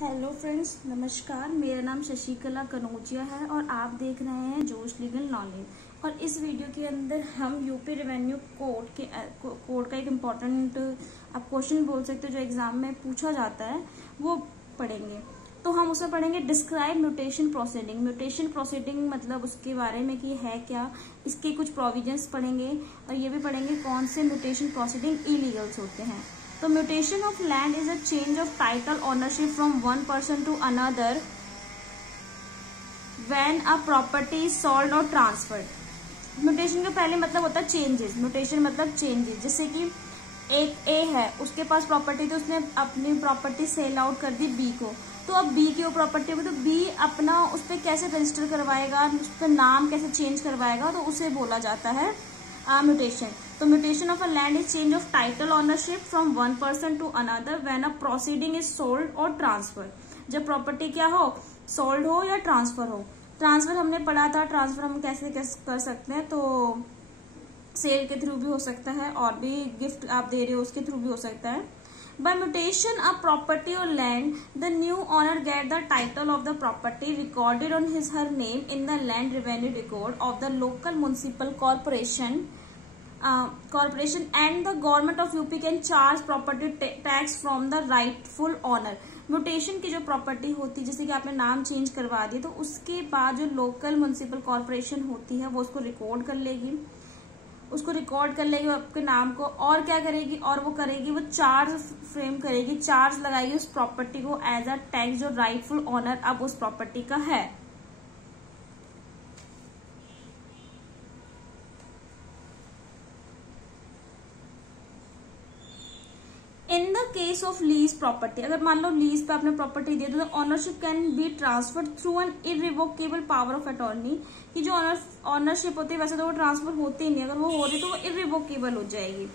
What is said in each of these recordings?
Hello friends, नमस्कार। मेरा नाम शशिकला कनौजिया है और आप देख रहे हैं जोश लीगल नॉलेज। और इस वीडियो के अंदर हम यूपी रेवेन्यू कोड का एक इम्पॉर्टेंट आप क्वेश्चन बोल सकते हो जो एग्जाम में पूछा जाता है वो पढ़ेंगे। तो हम उसमें पढ़ेंगे describe mutation proceeding. Mutation proceeding मतलब उसके बारे में कि है क्या, इसके कुछ प्रोविजंस पढ़ेंगे और ये भी पढ़ेंगे कौन से म्यूटेशन प्रोसीडिंग इलीगल्स होते हैं। तो mutation of land is a change of title ownership from one person to another when a property is sold और ट्रांसफर्ड। म्यूटेशन का पहले मतलब होता है चेंजेस। म्यूटेशन मतलब चेंजेस, जैसे कि एक ए है, उसके पास प्रॉपर्टी तो उसने अपनी प्रॉपर्टी सेल आउट कर दी बी को, तो अब बी की वो प्रॉपर्टी होगी तो बी अपना उस पर कैसे रजिस्टर करवाएगा, उस पर नाम कैसे चेंज करवाएगा, तो उसे बोला जाता है म्यूटेशन। तो mutation of a land is change of title ownership from one person to another when a proceeding is sold और ट्रांसफर। जब प्रॉपर्टी क्या हो, सोल्ड हो या ट्रांसफर हो। ट्रांसफर हमने पढ़ा था, ट्रांसफर हम कैसे कर सकते हैं, तो सेल के थ्रू भी हो सकता है और भी गिफ्ट आप दे रहे हो उसके थ्रू भी हो सकता है। By mutation of property or land, the new owner get the title of the property recorded on his/her name in the land revenue record of the local municipal corporation, and the government of UP can charge property tax from the rightful owner. Mutation की जो property होती है, जैसे कि आपने नाम change करवा दिया, तो उसके बाद जो लोकल म्युनिसिपल कॉर्पोरेशन होती है वो उसको रिकॉर्ड कर लेगी, आपके नाम को, और क्या करेगी, और वो करेगी वो चार्ज फ्रेम करेगी, चार्ज लगाएगी उस प्रॉपर्टी को एज अ टैक्स जो राइटफुल ओनर अब उस प्रॉपर्टी का है। In the case of lease property, अगर मान लो लीज पे आपने प्रॉपर्टी दी तो ownership can be transfer through an irrevocable power of attorney. कि जो ऑनरशिप होती है वैसे तो वो ट्रांसफर होती नहीं, अगर वो हो रही तो वो इरिवोकेबल हो जाएगी।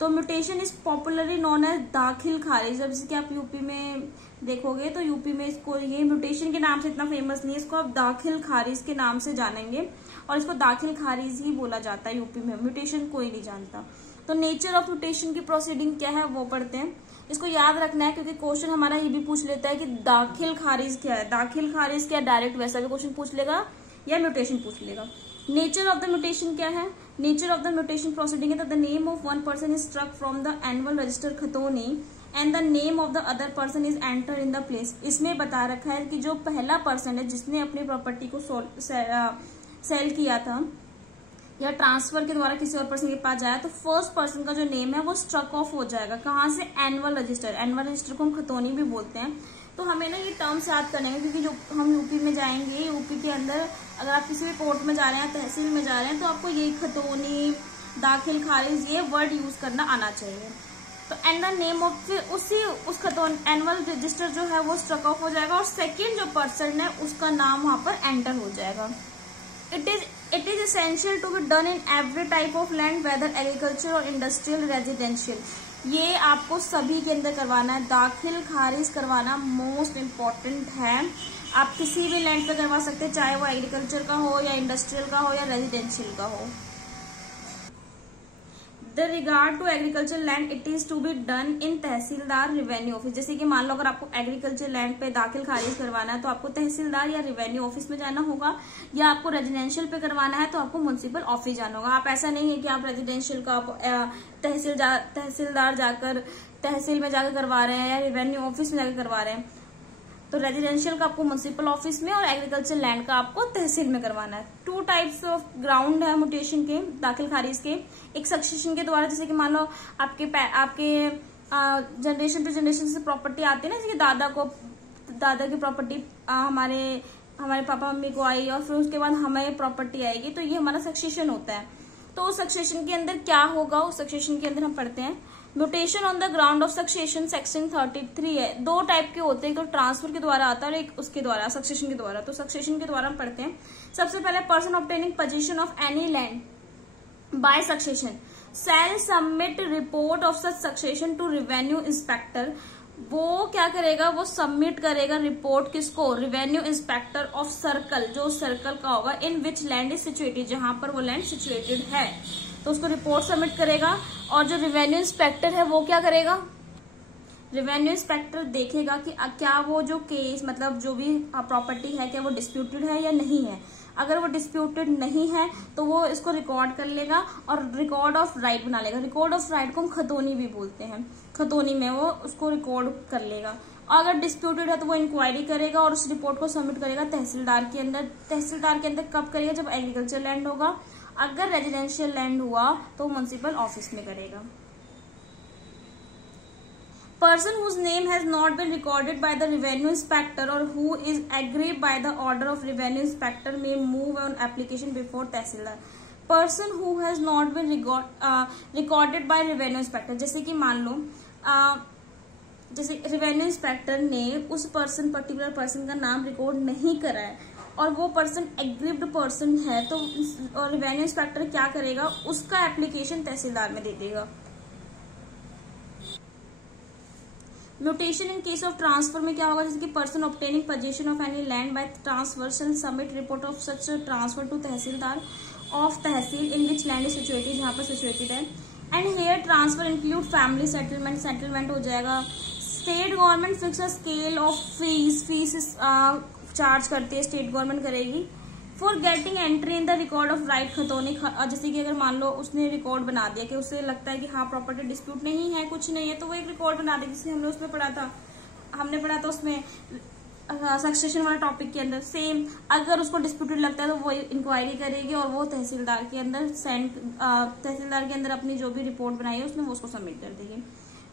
तो mutation is popularly known as दाखिल खारिज। जब जैसे कि आप यूपी में देखोगे तो यूपी में इसको ये म्यूटेशन के नाम से इतना फेमस नहीं है, इसको आप दाखिल खारिज के नाम से जानेंगे और इसको दाखिल खारिज ही बोला जाता है यूपी में। म्यूटेशन कोई नहीं जानता। तो नेचर ऑफ म्यूटेशन की प्रोसीडिंग क्या है वो पढ़ते हैं। इसको याद रखना है क्योंकि क्वेश्चन हमारा ये भी पूछ लेता है कि दाखिल खारिज क्या है। दाखिल खारिज क्या, डायरेक्ट वैसा भी क्वेश्चन पूछ लेगा या म्यूटेशन पूछ लेगा। नेचर ऑफ द म्यूटेशन क्या है, nature of the mutation proceeding है the name of one person is struck from the annual register khatauni and the name of the other person is enter in the place. इसमें बता रखा है कि जो पहला पर्सन है जिसने अपनी प्रॉपर्टी को सेल किया था या ट्रांसफर के द्वारा किसी और पर्सन के पास जाया, तो फर्स्ट पर्सन का जो नेम है वो स्ट्रक ऑफ हो जाएगा। कहाँ से, एनुअल रजिस्टर। एनुअल रजिस्टर को हम खतौनी भी बोलते हैं। तो हमें ना ये टर्म्स याद करने हैं क्योंकि जो हम यूपी में जाएंगे, यूपी के अंदर अगर आप किसी भी कोर्ट में जा रहे हैं, तहसील में जा रहे हैं, तो आपको ये खतौनी, दाखिल खारिज ये वर्ड यूज करना आना चाहिए। तो एंड द नेम ऑफ, उस खतौनी एनुअल रजिस्टर जो है वो स्ट्रक ऑफ हो जाएगा और सेकेंड जो पर्सन है उसका नाम वहां पर एंटर हो जाएगा। It is essential to be done in every type of land, whether agriculture or industrial, residential. ये आपको सभी के अंदर करवाना है। दाखिल खारिज करवाना मोस्ट इम्पोर्टेंट है। आप किसी भी लैंड पे करवा सकते हैं, चाहे वो एग्रीकल्चर का हो या इंडस्ट्रियल का हो या रेजिडेंशियल का हो। The regard to agriculture land it is to be done in tahsildar revenue office. जैसे कि मान लो अगर आपको एग्रीकल्चर लैंड पे दाखिल खारिज करवाना है तो आपको तहसीलदार या रेवेन्यू ऑफिस में जाना होगा, या आपको रेजिडेंशियल पे करवाना है तो आपको म्युनिसिपल ऑफिस जाना होगा। आप ऐसा नहीं है कि आप रेजिडेंशियल का तहसीलदार जाकर तहसील में जाकर करवा रहे हैं या रेवेन्यू ऑफिस में जाकर करवा रहे हैं। तो रेजिडेंशियल का आपको म्युनिसिपल ऑफिस में और एग्रीकल्चर लैंड का आपको तहसील में करवाना है। टू टाइप्स ऑफ ग्राउंड है म्यूटेशन के, दाखिल खारिज के। एक सक्सेशन के द्वारा, जैसे कि मान लो आपके जनरेशन टू जनरेशन से प्रॉपर्टी आती है ना, जैसे कि दादा की प्रॉपर्टी हमारे पापा मम्मी को आई और फिर उसके बाद हमें प्रॉपर्टी आएगी, तो ये हमारा सक्सेशन होता है। तो उस सक्सेशन के अंदर क्या होगा, उस सक्सेशन के अंदर हम पढ़ते हैं mutation on the ground of succession section 33 है। दो टाइप के होते हैं, एक तो ट्रांसफर के द्वारा आता है और एक उसके द्वारा, सक्सेशन के द्वारा। तो सक्सेशन के द्वारा हम पढ़ते हैं। सबसे पहले person obtaining position of any land by succession shall submit report of such succession to revenue inspector. वो क्या करेगा, वो सबमिट करेगा रिपोर्ट किसको, रेवेन्यू इंस्पेक्टर ऑफ सर्कल, जो सर्कल का होगा, in which land is situated, जहां पर वो लैंड सिचुएटेड है। तो उसको रिपोर्ट सबमिट करेगा और जो रेवेन्यू इंस्पेक्टर है वो क्या करेगा, रेवेन्यू इंस्पेक्टर देखेगा कि क्या वो जो केस मतलब जो भी प्रॉपर्टी है क्या वो डिस्प्यूटेड है या नहीं है। अगर वो डिस्प्यूटेड नहीं है तो वो इसको रिकॉर्ड कर लेगा और रिकॉर्ड ऑफ राइट बना लेगा। रिकॉर्ड ऑफ राइट को हम खतौनी भी बोलते हैं। खतौनी में वो उसको रिकॉर्ड कर लेगा। अगर डिस्प्यूटेड है तो वो इंक्वायरी करेगा और उस रिपोर्ट को सबमिट करेगा तहसीलदार के अंदर। तहसीलदार के अंदर कब करेगा? जब एग्रीकल्चर लैंड होगा। अगर रेजिडेंशियल लैंड हुआ तो म्युनिसिपल ऑफिस में करेगा। Person whose name has not been recorded by the revenue inspector or who is aggrieved by the order of revenue inspector may move an application before tehsildar. Person who has not been recorded by revenue inspector, जैसे कि मान लो जैसे revenue inspector ने उस particular person का नाम record नहीं करा है और वो पर्सन एग्रीव्ड पर्सन है, तो रेवेन्यू इंस्पेक्टर क्या करेगा? उसका एप्लीकेशन तहसीलदार में दे देगा। Mutation in case of transfer में क्या होगा? जैसे कि person obtaining position of any land by transfer shall submit report of such transfer to tahsildar of tahsil in which land is situated, जहां पर सिचुएटेड है। And here transfer include family settlement, settlement हो जाएगा। State government fix a scale of fees charge करती है, state government करेगी। For getting entry in the record of right खतौनी, जैसे कि अगर मान लो उसने रिकॉर्ड बना दिया कि उसे लगता है कि हाँ प्रॉपर्टी डिस्प्यूट नहीं है, कुछ नहीं है, तो वो एक रिकॉर्ड बना देगी। जैसे हमने उसमें हमने पढ़ा था उसमें सक्सेशन वाला टॉपिक के अंदर। सेम अगर उसको डिस्प्यूटेड लगता है तो वो इंक्वायरी करेगी और वो तहसीलदार के अंदर अपनी जो भी रिपोर्ट बनाई है उसमें वो उसको सबमिट कर देगी।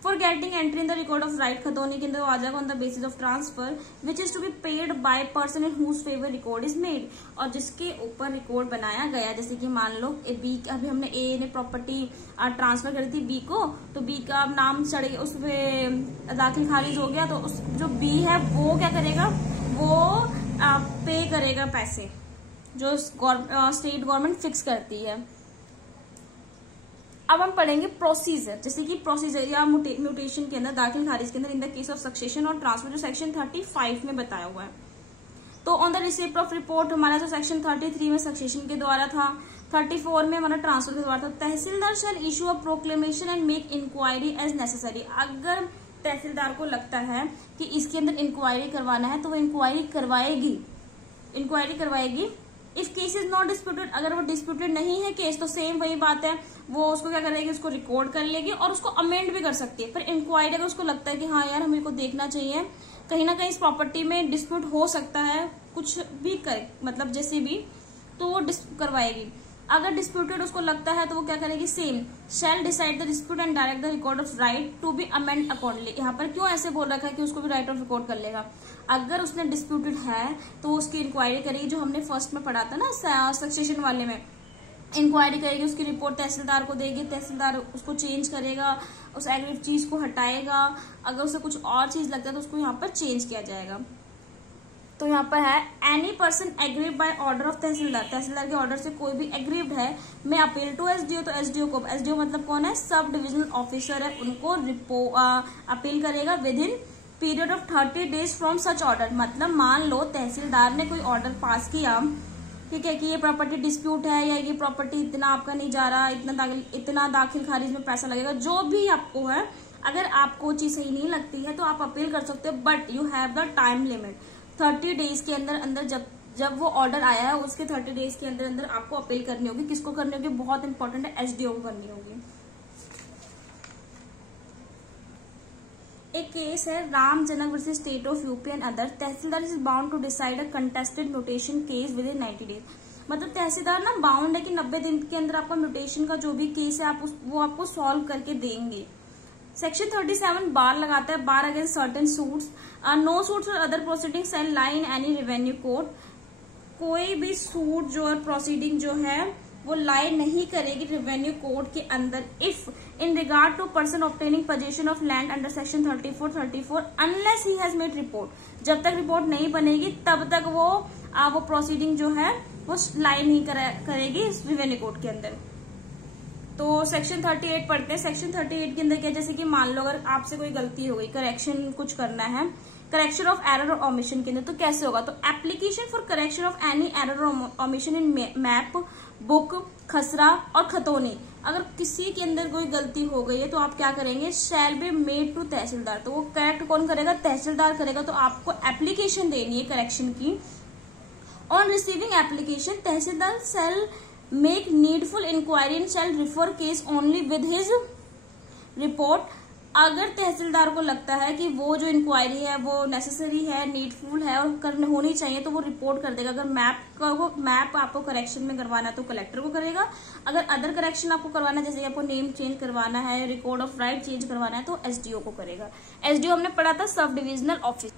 For getting entry in the record of right खतौनी के अंदर आ जाएगा on the basis of transfer which is to be paid by person in whose favour record is made, और जिसके ऊपर रिकॉर्ड बनाया गया। जैसे कि मान लो बी, अभी हमने ए ने प्रॉपर्टी ट्रांसफर करी थी बी को, तो बी का नाम चढ़ गया, उसमें दाखिल खारिज हो गया, तो उस जो बी है वो क्या करेगा? वो पे करेगा पैसे जो स्टेट गवर्नमेंट फिक्स करती है। अब हम पढ़ेंगे प्रोसीजर, जैसे कि प्रोसीजर या म्यूटेशन के अंदर, दाखिल खारिज के अंदर in the case of succession और ट्रांसफर, जो सेक्शन 35 में बताया हुआ है। तो on the receipt of report हमारा जो सेक्शन 33 में सक्सेशन के द्वारा था, 34 में हमारा ट्रांसफर के द्वारा था। Tehsildar shall issue a proclamation and make inquiry as necessary. अगर तहसीलदार को लगता है कि इसके अंदर इंक्वायरी करवाना है तो वो इंक्वायरी करवाएगी। If case is not disputed, अगर वो डिस्प्यूटेड नहीं है केस, तो सेम वही बात है, वो उसको क्या करेगी? उसको रिकॉर्ड कर लेगी और उसको अमेंड भी कर सकती है। पर इंक्वायरी अगर उसको लगता है कि हाँ यार हमें को देखना चाहिए, कहीं ना कहीं इस प्रॉपर्टी में डिस्प्यूट हो सकता है, कुछ भी कर मतलब जैसे भी, तो वो करवाएगी। अगर डिस्प्यूटेड उसको लगता है तो वो क्या करेगी? Same shall decide the dispute and direct the record of right to be amend accordingly. यहाँ पर क्यों ऐसे बोल रखा है कि उसको भी राइट ऑफ रिकॉर्ड कर लेगा? अगर उसने डिस्प्यूटेड है तो उसकी इंक्वायरी करेगी, जो हमने फर्स्ट में पढ़ा था ना सक्सेशन वाले में, इंक्वायरी करेगी, उसकी रिपोर्ट तहसीलदार को देगी, तहसीलदार उसको चेंज करेगा, उस एग्रीव चीज को हटाएगा। अगर उसे कुछ और चीज लगता है तो उसको यहाँ पर चेंज किया जाएगा। तो यहाँ पर है any person aggrieve by order of tehsildar, tehsildar के ऑर्डर से कोई भी एग्रीव्ड है, मैं अपील टू एसडीओ, तो एसडीओ को, एसडीओ मतलब कौन है? सब डिविजनल ऑफिसर है, उनको अपील करेगा with in period of 30 days from such order. मतलब मान लो तहसीलदार ने कोई ऑर्डर पास किया, ठीक है, कि ये प्रॉपर्टी डिस्प्यूट है या ये प्रॉपर्टी इतना आपका नहीं जा रहा, इतना दाखिल खारिज में पैसा लगेगा, जो भी आपको है, अगर आपको चीज सही नहीं लगती है तो आप अपील कर सकते हो, but you have the time limit. 30 days के अंदर जब वो ऑर्डर आया है उसके 30 days के अंदर आपको अपील करनी होगी। किसको करनी होगी? बहुत इंपॉर्टेंट है, एसडीओ को करनी होगी। एक केस है Ram Janak versus State of UP and other. Tehsildar is bound to decide a contested mutation case within 90 days। मतलब तहसीलदार ना बाउंड है कि 90 दिन के अंदर आपका म्यूटेशन का जो भी केस है वो आपको सॉल्व करके देंगे। सेक्शन 37 बार लगाता है, bar against certain suits, no suits or other proceeding shall lie in any revenue court. कोई भी सूट जो है प्रोसीडिंग जो है वो लाई नहीं करेगी रेवेन्यू कोर्ट के अंदर if in regard to person obtaining position of land under section 34 unless he has made report. जब तक रिपोर्ट नहीं बनेगी तब तक वो प्रोसीडिंग जो है वो लाई नहीं करेगी रेवेन्यू कोर्ट के अंदर। तो सेक्शन 38 पढ़ते हैं। सेक्शन 38 के अंदर क्या, जैसे कि मान लो अगर आपसे कोई गलती हो गई, करेक्शन कुछ करना है, करेक्शन ऑफ एरर और ओमिशन के अंदर, तो कैसे होगा? तो application for correction of any error और ओमिशन इन मैप, बुक, खसरा और खतौनी, अगर किसी के अंदर कोई गलती हो गई है तो आप क्या करेंगे, शैल बी मेड टू तहसीलदार, तो वो करेक्ट कौन करेगा, तहसीलदार करेगा। तो आपको एप्लीकेशन देनी है करेक्शन की। On receiving application tahsildar shall make needful inquiry and shall refer case only with his report. अगर तहसीलदार को लगता है कि वो जो इंक्वायरी है वो नेसेसरी है, नीडफुल है और करने होनी चाहिए, तो वो रिपोर्ट कर देगा। अगर मैप आपको करेक्शन में करवाना है तो कलेक्टर को करेगा। अगर अदर करेक्शन आपको करवाना है, जैसे कि आपको नेम चेंज करवाना है, रिकॉर्ड ऑफ राइट चेंज करवाना है, तो एसडीओ को करेगा। एसडीओ हमने पढ़ा था sub divisional office.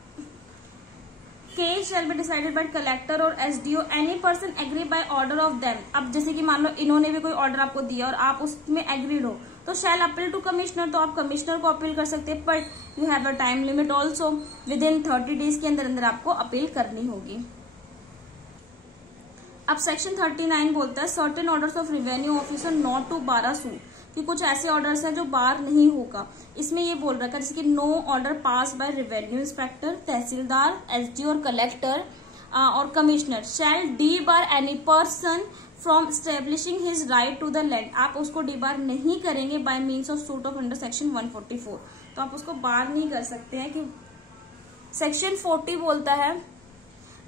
Case shall be decided by collector और SDO any person agree by order of them. अब जैसे कि मान लो इन्होंने भी कोई ऑर्डर आपको दिया और आप उसमें एग्रीड हो, तो शैल अपील टू कमिश्नर, तो आप कमिश्नर को अपील कर सकते हैं, but you have a time limit also, with in 30 days के अंदर अंदर आपको अपील करनी होगी। अब सेक्शन 39 बोलता है certain orders of revenue officer not to bar suit, कि कुछ ऐसे ऑर्डर्स हैं जो बार नहीं होगा। इसमें ये बोल रखा है जैसे कि no order pass by revenue inspector, tahsildar, SDO और कलेक्टर और commissioner shall debar any person from establishing his right to the land. आप उसको डी बार नहीं करेंगे by means of suit of under section 144, तो आप उसको बार नहीं कर सकते हैं। कि सेक्शन 40 बोलता है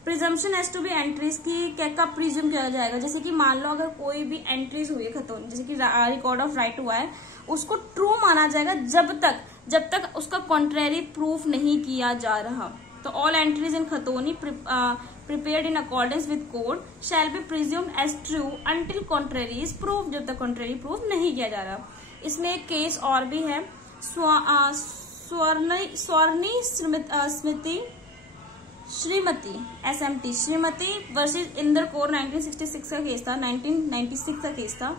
presumption has to be entries, की क्या कब प्रिज्यूम किया जाएगा। जैसे कि मान लो अगर कोई भी एंट्रीज हुई है खतौनी, जैसे कि रिकॉर्ड ऑफ राइट हुआ है, उसको ट्रू माना जाएगा जब तक उसका कॉन्ट्रेरी प्रूफ नहीं किया जा रहा। तो ऑल एंट्रीज इन खतौनी prepared in accordance with code shall be presumed as true until contrary is proved, जब तक contrary proof नहीं किया जा रहा। इसमें एक केस और भी है, स्वर्णी श्रीमती SMT श्रीमती वर्सेस इंदर कौर 1966 का केस था, 1996 का केस था।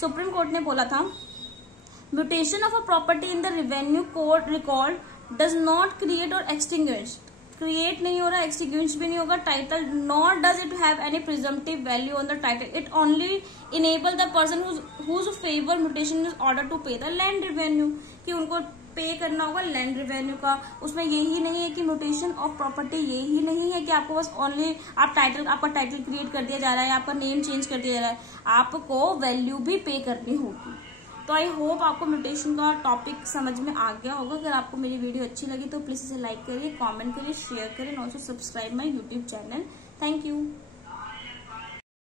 सुप्रीम कोर्ट ने बोला था mutation of a property in the revenue code record does not create और एक्सटिंग्विश, क्रिएट नहीं हो रहा, एक्सटिंग्विश भी नहीं होगा title, nor does it have any presumptive value on the title, it only enable the person whose favour mutation is order to pay the land revenue, कि उनको पे करना होगा लैंड रेवेन्यू का। उसमें यही नहीं है कि म्यूटेशन ऑफ प्रॉपर्टी, यही नहीं है कि आपको बस ओनली आपका टाइटल क्रिएट कर दिया जा रहा है, आपका नेम चेंज कर दिया जा रहा है, आपको वैल्यू भी पे करनी होगी। तो आई होप आपको म्यूटेशन का टॉपिक समझ में आ गया होगा। अगर आपको मेरी वीडियो अच्छी लगी तो प्लीज इसे लाइक करिए, कमेंट करिए, शेयर करें, also subscribe my YouTube channel. Thank you.